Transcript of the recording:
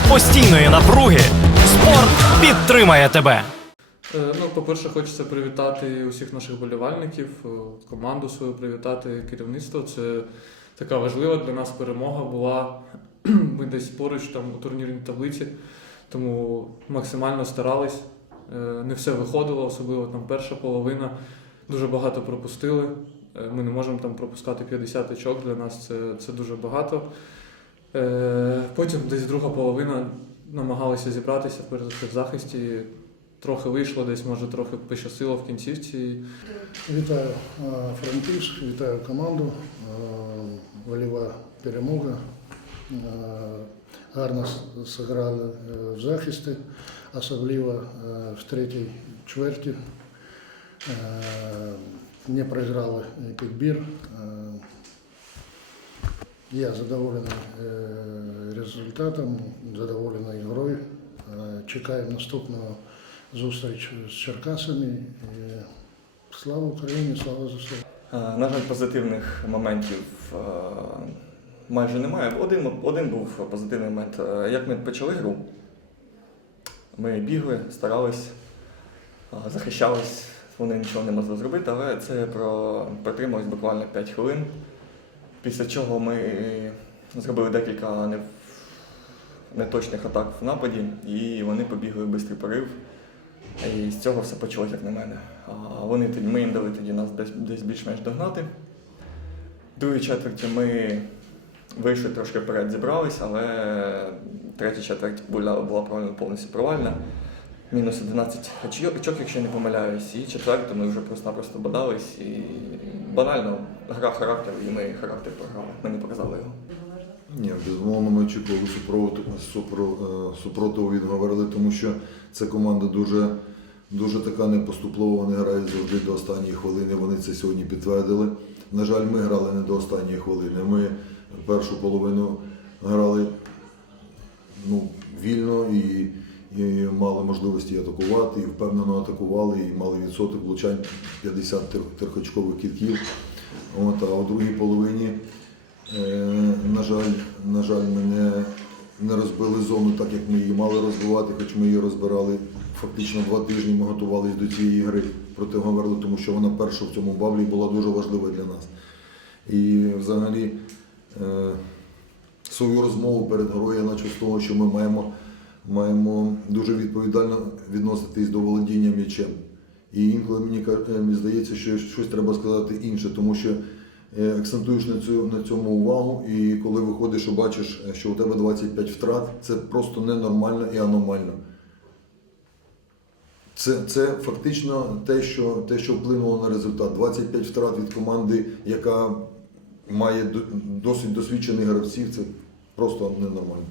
серед постійної напруги спорт підтримає тебе. Е, Ну, по-перше, хочеться привітати усіх наших болівальників, е, команду свою привітати керівництво. Це така важлива для нас перемога була. Ми десь поруч там у турнірній таблиці, тому максимально старались. Е, Не все виходило, особливо там перша половина. Дуже багато пропустили. Ми не можемо там пропускати 50 очок. Для нас це, це дуже багато. Потім десь друга половина намагалися зібратися перш все в захисті. Трохи вийшло, десь може трохи пощасило в кінцівці. Вітаю е, Франківськ, вітаю команду. Е, Вольова перемога. Е, Гарно зіграли в захисті, особливо в третій чверті. Не програли підбір. Я задоволений е, результатом, задоволений грою. Е, Чекаю наступного зустріч з Черкасами. Слава Україні, слава ЗСУ. Е, На жаль, позитивних моментів майже немає. Один, один був позитивний момент. Як ми почали гру, ми бігли, старались, захищались, вони нічого не могли зробити, але це про протрималось буквально 5 хвилин. Після чого ми зробили декілька не- неточних атак в нападі, і вони побігли в бистрий порив. І з цього все почалось, як на мене. А вони тоді, ми їм дали тоді нас десь, десь більш-менш догнати. В другій четверті ми вийшли трошки вперед, зібрались, але третя четверть була, була повністю провальна. Мінус 11 очок, якщо я не помиляюсь, і четверту ми вже просто-напросто бодались. І банально гра характер, і ми характер програли. Ми не показали його. Ні, безумовно, ми очікували супротиву, супро- е, супротиву від Гаверли, тому що ця команда дуже, дуже така непоступлива, вони грають завжди до останньої хвилини. Вони це сьогодні підтвердили. На жаль, ми грали не до останньої хвилини. Ми першу половину грали ну, вільно і, і мали можливості атакувати, і впевнено атакували, і мали відсоток влучань 50 тир- трьохочкових кітків. От, а у другій половині Е, На жаль, на жаль, ми не, розбили зону так, як ми її мали розбивати, хоч ми її розбирали фактично два тижні. Ми готувалися до цієї гри проти Говерли, тому що вона перша в цьому баблі була дуже важлива для нас. І взагалі е, свою розмову перед грою я начав з того, що ми маємо, маємо дуже відповідально відноситись до володіння м'ячем. І інколи мені е, здається, що щось треба сказати інше, тому що е, акцентуєш на, цю, на цьому увагу, і коли виходиш і бачиш, що у тебе 25 втрат, це просто ненормально і аномально. Це, це фактично те що, те, що вплинуло на результат. 25 втрат від команди, яка має досить досвідчених гравців, це просто ненормально.